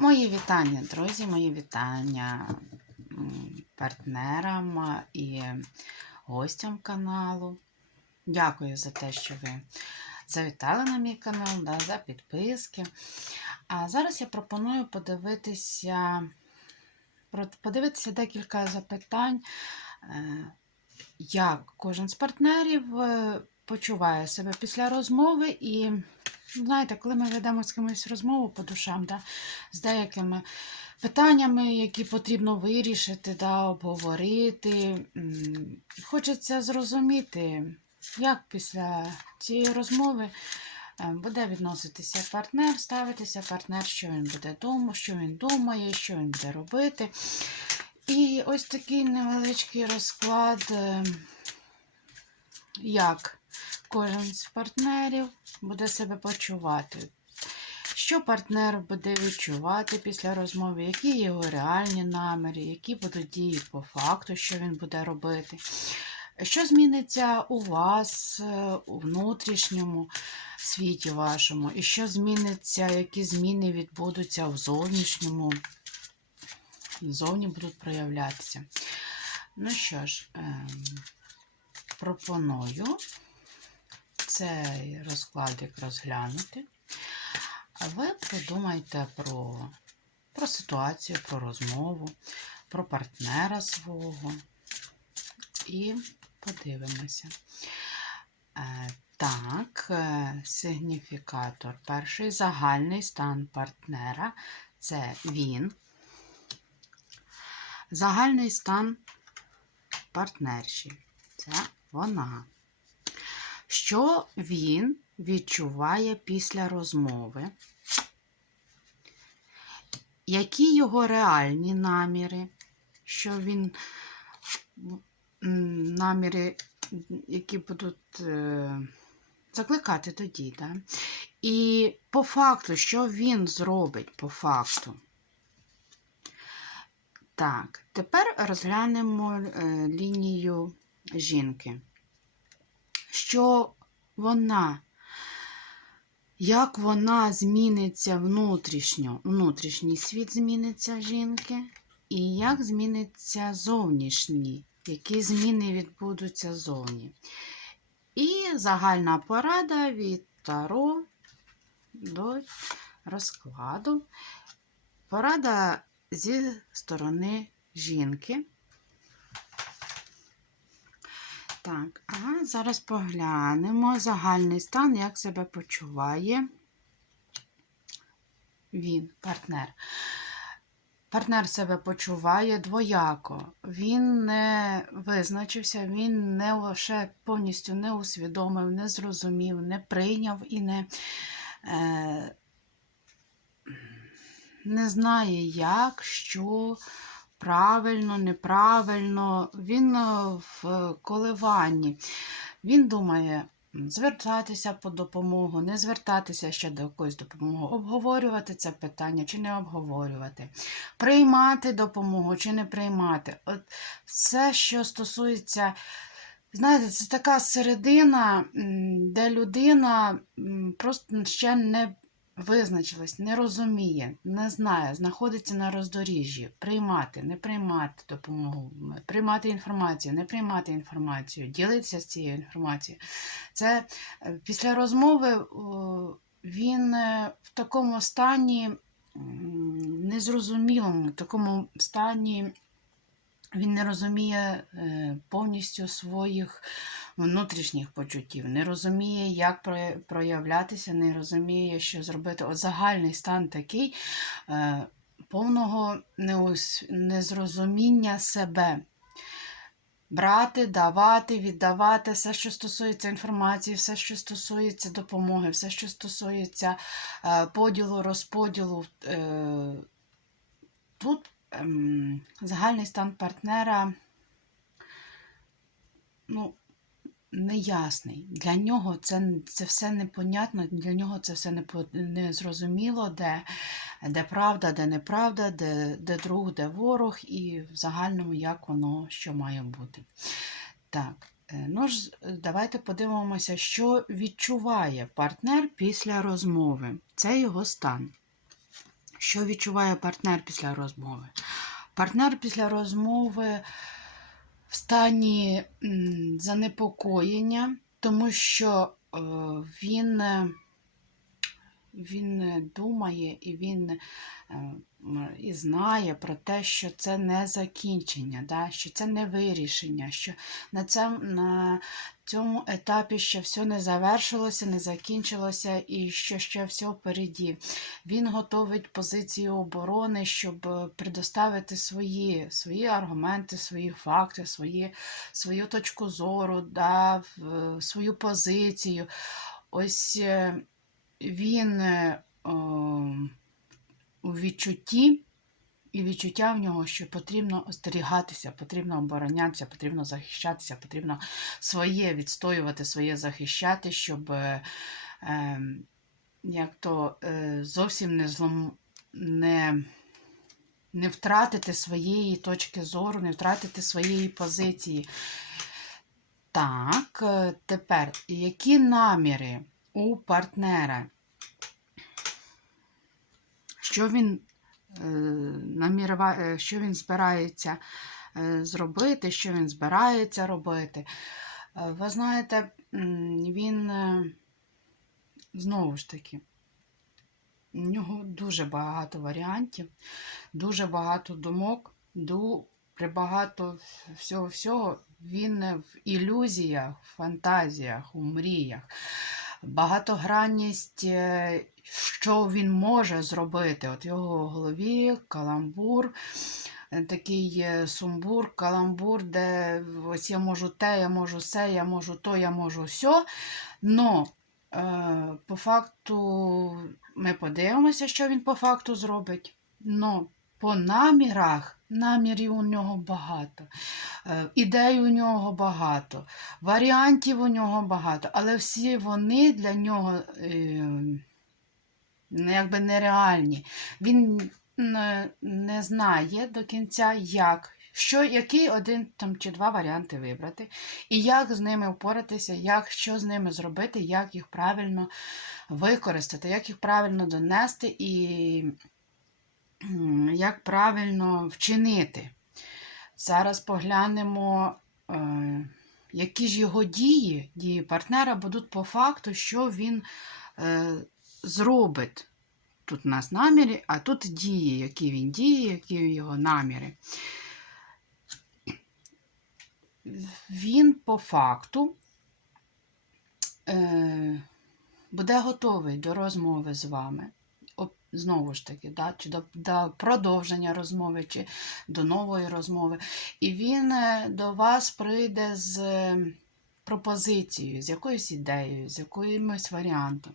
Мої вітання, друзі, мої вітання партнерам і гостям каналу. Дякую за те, що ви завітали на мій канал, да, за підписки. А зараз я пропоную подивитися, подивитися декілька запитань, е, як кожен з партнерів е, почуває себе після розмови і. Знаєте, коли ми ведемо з кимось розмову по душам, да, з деякими питаннями, які потрібно вирішити, да, обговорити, хочеться зрозуміти, як після цієї розмови е, буде відноситися партнер, ставитися партнер, що він буде думати, що він думає, що він буде робити. І ось такий невеличкий розклад, е, як кожен з партнерів буде себе почувати. Що партнер буде відчувати після розмови, які його реальні наміри, які будуть дії по факту, що він буде робити. Що зміниться у вас е, у внутрішньому світі вашому, і що зміниться, які зміни відбудуться в зовнішньому, зовні будуть проявлятися. Ну що ж, ем, пропоную цей розкладик розглянути. Ви подумайте про, про ситуацію, про розмову, про партнера свого і подивимося. Е, Так, е, сигніфікатор. Перший загальний стан партнера це він. Загальний стан партнерші це вона. Що він відчуває після розмови? Які його реальні наміри? Що він наміри, які будуть е, закликати тоді, да? І по факту, що він зробить по факту? Так, тепер розглянемо е, лінію жінки що вона, як вона зміниться внутрішньо, внутрішній світ зміниться жінки, і як зміниться зовнішній, які зміни відбудуться зовні. І загальна порада від Таро до розкладу. Порада зі сторони жінки. Так, а зараз поглянемо загальний стан, як себе почуває він, партнер. Партнер себе почуває двояко. Він не визначився, він не ще повністю не усвідомив, не зрозумів, не прийняв і не, е, не знає, як, що правильно, неправильно, він е, в коливанні. Він думає звертатися по допомогу, не звертатися ще до якоїсь допомоги, обговорювати це питання чи не обговорювати, приймати допомогу чи не приймати. От все, що стосується. Знаєте, це така середина, де людина просто ще не визначилась, не розуміє, не знає, знаходиться на роздоріжжі, приймати, не приймати допомогу, приймати інформацію, не приймати інформацію, ділитися з цією інформацією. Це е, після розмови він е, в такому стані незрозумілому, в такому стані. Він не розуміє е, повністю своїх внутрішніх почуттів, не розуміє, як проявлятися, не розуміє, що зробити. От загальний стан такий е, повного незрозуміння себе. Брати, давати, віддавати, все, що стосується інформації, все, що стосується допомоги, все, що стосується е, поділу, розподілу. Е, тут ем, загальний стан партнера ну, неясний. Для нього це, це все непонятно, для нього це все незрозуміло, де, де правда, де неправда, де, де друг, де ворог, і в загальному, як воно що має бути. Так, е, ну ж, давайте подивимося, що відчуває партнер після розмови. Це його стан. Що відчуває партнер після розмови? Партнер після розмови в стані занепокоєння, тому що е, він, е, він е, думає і він е, і знає про те, що це не закінчення, да? що це не вирішення, що на, цьому, на цьому етапі ще все не завершилося, не закінчилося і що ще все впереді. Він готовить позицію оборони, щоб е, предоставити свої, свої аргументи, свої факти, свої, свою точку зору, да, свою позицію. Ось він е, о, у відчутті, і відчуття в нього, що потрібно остерігатися, потрібно оборонятися, потрібно захищатися, потрібно своє відстоювати, своє захищати, щоб е, е, як то е, зовсім не злом, не, не втратити своєї точки зору, не втратити своєї позиції. Так, е, тепер, які наміри у партнера? Що він, е, намірва, е, що він збирається е, зробити, що він збирається робити? Ви знаєте, він знову ж таки, у нього дуже багато варіантів, дуже багато думок, ду, при багато всього-всього він в ілюзіях, в фантазіях, у мріях. Багатогранність, е, що він може зробити. От в його голові каламбур, е, такий е, сумбур, каламбур, де ось я можу те, я можу се, я можу то, я можу сьо. Но по факту ми подивимося, що він по факту зробить. Но по намірах, намірів у нього багато, е, ідей у нього багато, варіантів у нього багато, але всі вони для нього е, ну, якби нереальні. Він не, не знає до кінця, як, що, який один там, чи два варіанти вибрати, і як з ними впоратися, як, що з ними зробити, як їх правильно використати, як їх правильно донести і як правильно вчинити. Зараз поглянемо, е, які ж його дії, дії партнера будуть по факту, що він е, зробить. Тут у нас наміри, а тут дії, які він діє, які його наміри. Він по факту е, буде готовий до розмови з вами. Знову ж таки, да, чи до, до продовження розмови, чи до нової розмови. І він е, до вас прийде з е, пропозицією, з якоюсь ідеєю, з якимось варіантом,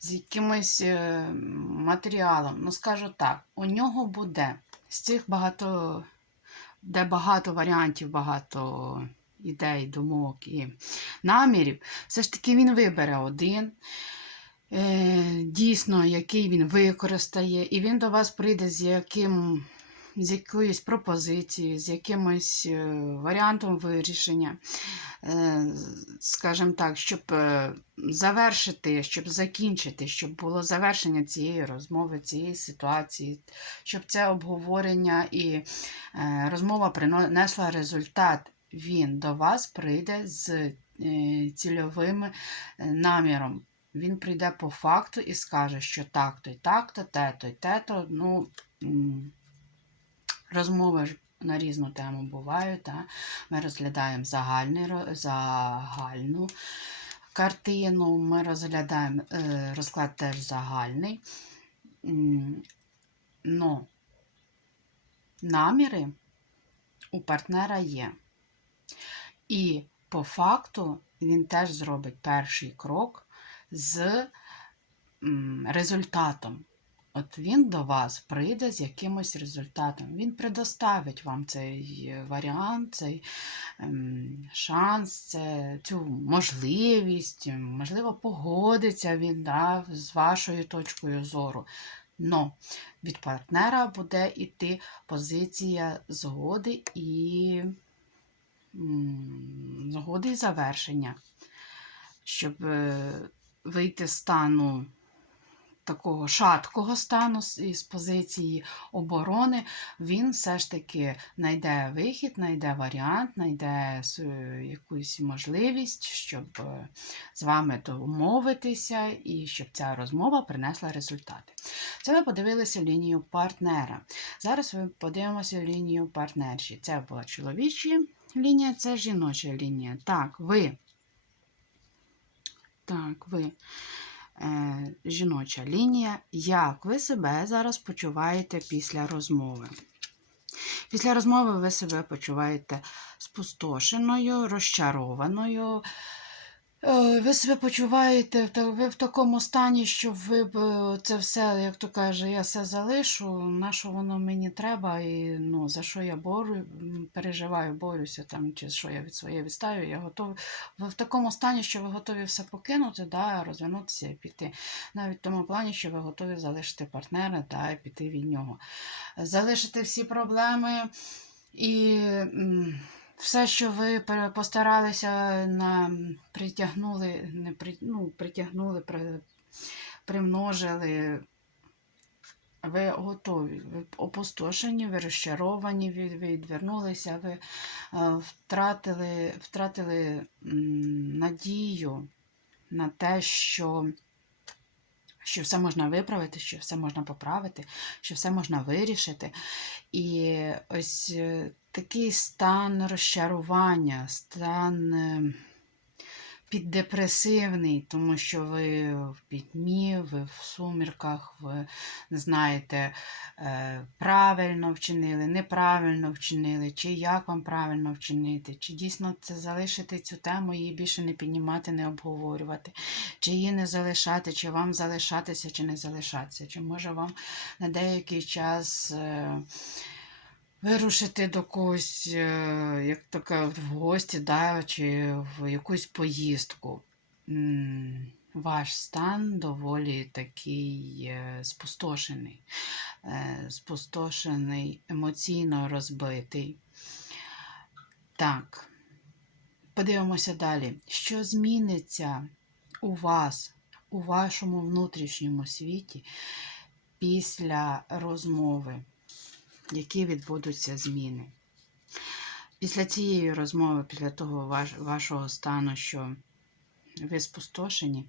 з якимось е, матеріалом. Ну, скажу так, у нього буде з цих багато, де багато варіантів, багато ідей, думок і намірів, все ж таки він вибере один. Дійсно, який він використає, і він до вас прийде з яким з якоюсь пропозицією, з якимось е, варіантом вирішення, е, скажімо так, щоб е, завершити, щоб закінчити, щоб було завершення цієї розмови, цієї ситуації, щоб це обговорення і розмова принесла результат. Він до вас прийде з цільовим наміром. Він прийде по факту і скаже, що так-то і так-то, те-то і те-то. Ну, розмови ж на різну тему бувають. Та? Ми розглядаємо загальний, загальну картину, ми розглядаємо е, розклад теж загальний. Но наміри у партнера є. І по факту він теж зробить перший крок з результатом. От він до вас прийде з якимось результатом. Він предоставить вам цей варіант, цей ем, шанс, цю можливість, можливо, погодиться він да, з вашою точкою зору. Но від партнера буде йти позиція згоди і згоди і завершення, щоб е, вийти з стану такого шаткого стану із позиції оборони, він все ж таки знайде вихід, знайде варіант, знайде якусь можливість, щоб е, з вами домовитися і щоб ця розмова принесла результати. Це ви подивилися лінію партнера. Зараз ви подивимося лінію партнерші. Це була чоловіча лінія, це жіноча лінія. Так, ви. Так, ви. Е, жіноча лінія. Як ви себе зараз почуваєте після розмови? Після розмови ви себе почуваєте спустошеною, розчарованою. Е, Ви себе почуваєте ви в такому стані, що ви б е, це все, як то каже, я все залишу, на що воно мені треба, і ну, за що я борю, переживаю, борюся там, чи що я від своєї відстаю, я готова. Ви в такому стані, що ви готові все покинути, да, розвернутися і піти. Навіть в тому плані, що ви готові залишити партнера та і піти від нього. Залишити всі проблеми і. Все, що ви постаралися на притягнули, не при, ну, притягнули, при, примножили, ви готові, ви опустошені, ви розчаровані, ви, відвернулися, ви е, втратили, втратили надію на те, що, що все можна виправити, що все можна поправити, що все можна вирішити. І ось е, такий стан розчарування, стан е, піддепресивний, тому що ви в пітьмі, ви в сумірках, ви не знаєте, е, правильно вчинили, неправильно вчинили, чи як вам правильно вчинити, чи дійсно це залишити цю тему, її більше не піднімати, не обговорювати, чи її не залишати, чи вам залишатися, чи не залишатися, чи може вам на деякий час. Вирушити до когось, е, як така в гості, да, чи в якусь поїздку. Ваш стан доволі такий е, спустошений, е, спустошений, емоційно розбитий. Так, подивимося далі. Що зміниться у вас, у вашому внутрішньому світі після розмови? Які відбудуться зміни. Після цієї розмови, після того ваш, вашого стану, що ви спустошені,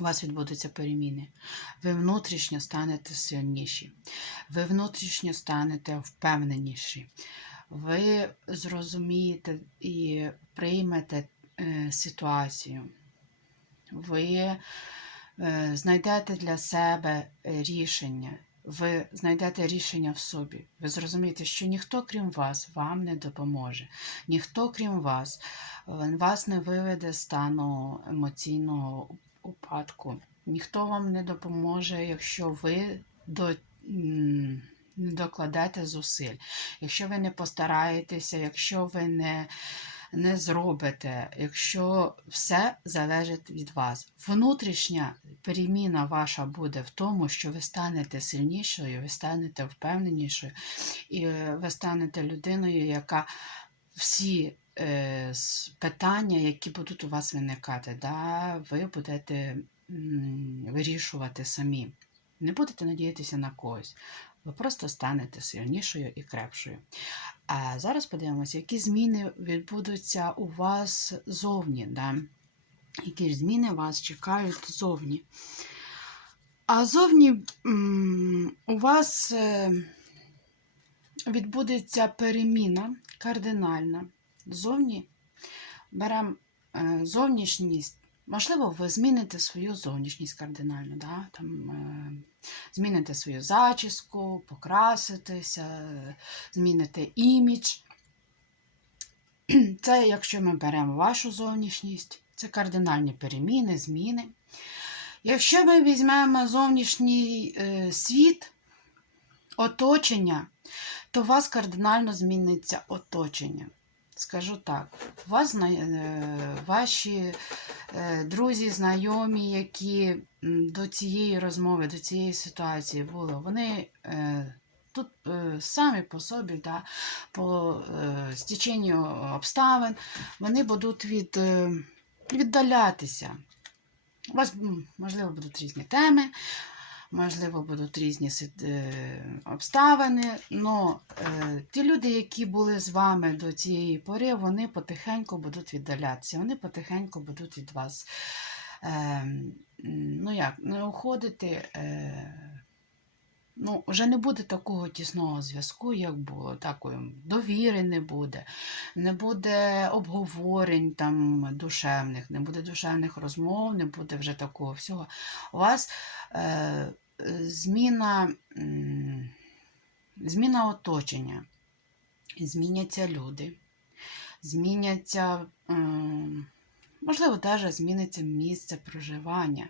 у вас відбудуться переміни. Ви внутрішньо станете сильніші, ви внутрішньо станете впевненіші. Ви зрозумієте і приймете е, ситуацію. Ви е, знайдете для себе рішення. Ви знайдете рішення в собі. Ви зрозумієте, що ніхто, крім вас, вам не допоможе. Ніхто, крім вас, е, вас не виведе з стану емоційного упадку. Ніхто вам не допоможе, якщо ви до, не докладете зусиль, якщо ви не постараєтеся, якщо ви не, не зробите, якщо все залежить від вас. Внутрішня переміна ваша буде в тому, що ви станете сильнішою, ви станете впевненішою, і е, ви станете людиною, яка всі е, питання, які будуть у вас виникати, да, ви будете вирішувати самі. Не будете надіятися на когось. Ви просто станете сильнішою і крепшою. А зараз подивимося, які зміни відбудуться у вас зовні. Да? Які ж зміни вас чекають зовні. А зовні у вас е, відбудеться переміна кардинальна. Зовні беремо е, зовнішність. Можливо, ви зміните свою зовнішність кардинально, да? Там, е, зміните свою зачіску, покраситеся, зміните імідж. Це якщо ми беремо вашу зовнішність, це кардинальні переміни, зміни. Якщо ми візьмемо зовнішній е, світ, оточення, то у вас кардинально зміниться оточення. Скажу так, вас е, ваші е, друзі, знайомі, які до цієї розмови, до цієї ситуації були, вони е, тут е, самі по собі, да, по е, стіченню обставин, вони будуть від, віддалятися. У вас, можливо, будуть різні теми, можливо, будуть різні е, обставини. але ті люди, які були з вами до цієї пори, вони потихеньку будуть віддалятися, вони потихеньку будуть від вас. Е, ну як, не уходити. Е, Ну, вже не буде такого тісного зв'язку, як було. Такої довіри не буде, не буде обговорень там душевних, не буде душевних розмов, не буде вже такого всього. У вас е, зміна, зміна оточення, зміняться люди, зміняться, ем, можливо, навіть зміниться місце проживання,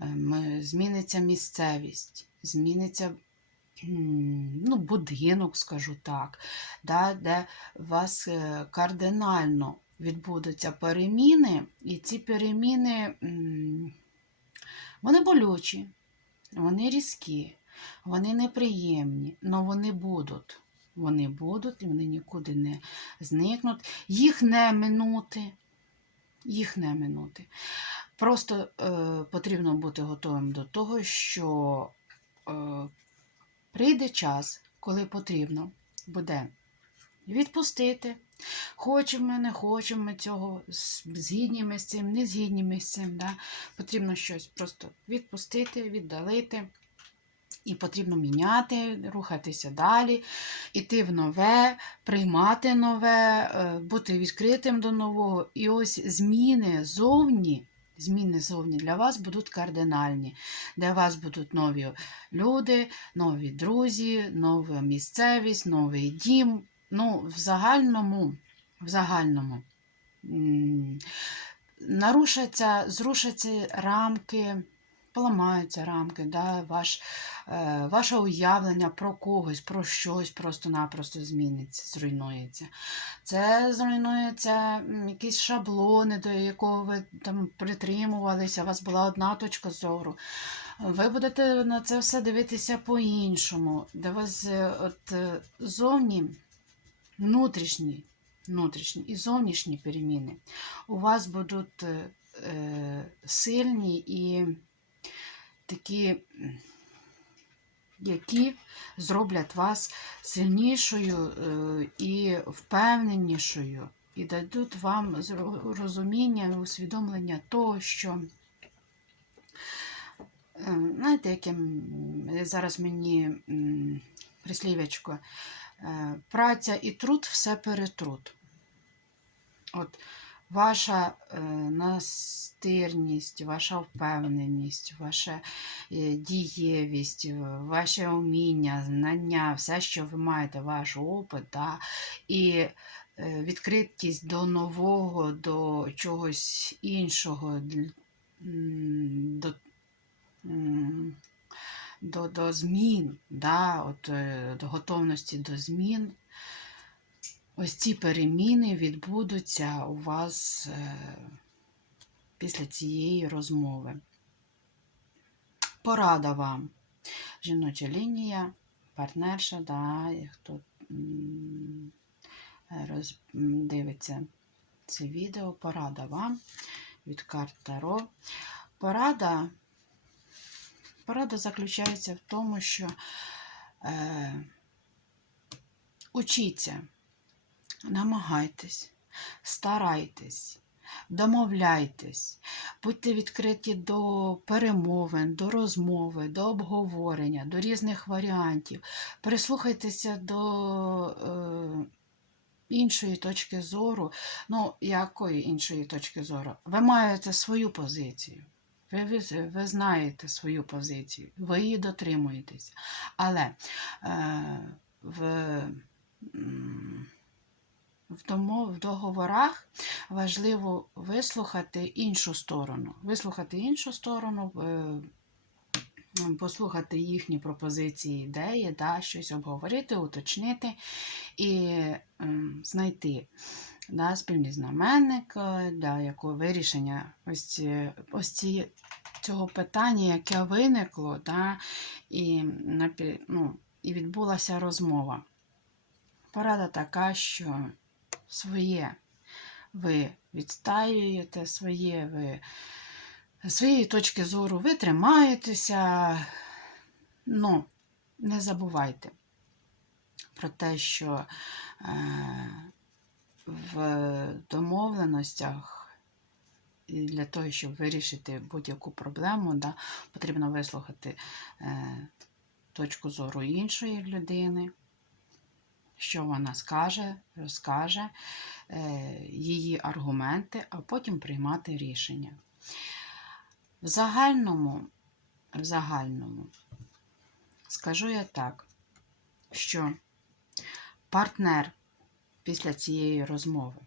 ем, зміниться місцевість, зміниться ну, будинок, скажу так, да, де у вас е, кардинально відбудуться переміни, і ці переміни вони болючі, вони різкі, вони неприємні, але вони будуть. Вони будуть і вони нікуди не зникнуть. Їх не минути. Їх не минути. Просто е, потрібно бути готовим до того, що е, прийде час, коли потрібно буде відпустити. Хочемо, не хочемо ми цього, згідні ми з цим, не згідні ми з цим. Да? Потрібно щось просто відпустити, віддалити. І потрібно міняти, рухатися далі, іти в нове, приймати нове, е, бути відкритим до нового. І ось зміни зовні, зміни зовні для вас будуть кардинальні. Для вас будуть нові люди, нові друзі, нова місцевість, новий дім. Ну, в загальному, в загальному нарушаться, зрушаться рамки, поламаються рамки, да, ваш, е, ваше уявлення про когось, про щось просто-напросто зміниться, зруйнується. Це зруйнуються якісь шаблони, до якого ви там притримувалися, у вас була одна точка зору. Ви будете на це все дивитися по-іншому, де вас е, от, е, зовні внутрішні, внутрішні і зовнішні переміни. У вас будуть е, е, сильні і такі, які зроблять вас сильнішою е, і впевненішою, і дадуть вам розуміння, усвідомлення того, що Е, Знаєте, яке зараз мені прислів'ячко, праця і труд все перетрут. От ваша е, настирність, ваша впевненість, ваша е, дієвість, е, ваше вміння, знання, все, що ви маєте, ваш опит, да, і е, відкритість до нового, до чогось іншого, до до, до змін, да, от, е, до готовності до змін. Ось ці переміни відбудуться у вас е, після цієї розмови. Порада вам. Жіноча лінія, партнерша, да, хто роз, дивиться це відео, порада вам від карт Таро. Порада Порада заключається в тому, що е, учіться, намагайтесь, старайтесь, домовляйтесь, будьте відкриті до перемовин, до розмови, до обговорення, до різних варіантів. Прислухайтеся до е, іншої точки зору. Ну, якої іншої точки зору? Ви маєте свою позицію. Ви, ви, знаєте свою позицію, ви її дотримуєтеся. Але е, в, в, домо, в договорах важливо вислухати іншу сторону. Вислухати іншу сторону, е, послухати їхні пропозиції, ідеї, да, щось обговорити, уточнити і ем, знайти да, спільний знаменник е, для якого вирішення ось, ось ці, цього питання, яке виникло, да, і, ну, і відбулася розмова. Порада така, що своє ви відстаюєте, своє ви своєї точки зору ви тримаєтеся, ну, не забувайте про те, що е, в домовленостях і для того, щоб вирішити будь-яку проблему, да, потрібно вислухати е, точку зору іншої людини, що вона скаже, розкаже, е, її аргументи, а потім приймати рішення. В загальному, в загальному скажу я так, що партнер після цієї розмови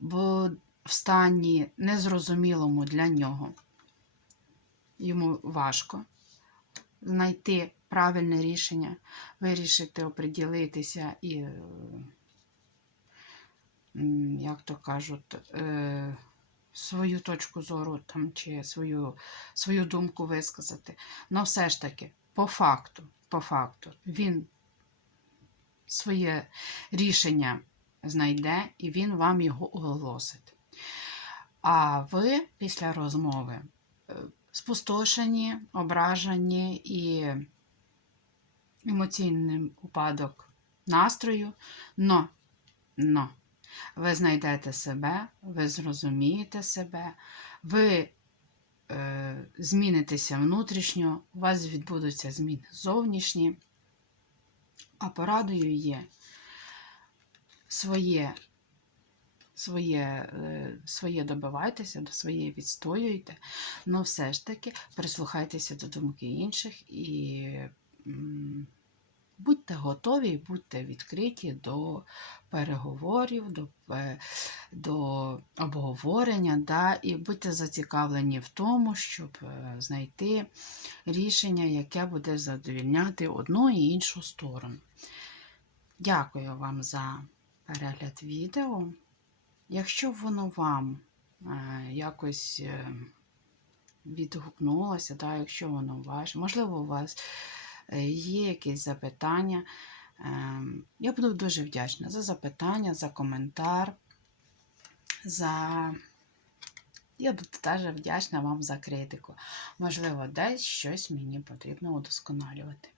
бо в стані незрозумілому для нього. Йому важко знайти правильне рішення, вирішити, оприділитися і, е, як то кажуть, е, свою точку зору там, чи свою, свою думку висказати. Но все ж таки, по факту, по факту, він своє рішення знайде і він вам його оголосить. А ви після розмови е, спустошені, ображені і емоційний упадок настрою, но, но ви знайдете себе, ви зрозумієте себе, ви е, змінитеся внутрішньо, у вас відбудуться зміни зовнішні, а порадою є своє, своє, е, своє добивайтеся, до своє відстоюйте, але все ж таки прислухайтеся до думки інших і будьте готові, будьте відкриті до переговорів, до, е, до обговорення, да, і будьте зацікавлені в тому, щоб е, знайти рішення, яке буде задовільняти одну і іншу сторону. Дякую вам за перегляд відео. Якщо воно вам е, якось е, відгукнулося, да, якщо воно ваше, можливо, у вас е, є якісь запитання, я буду дуже вдячна за запитання, за коментар, за. Я буду теж вдячна вам за критику. Можливо, десь щось мені потрібно удосконалювати.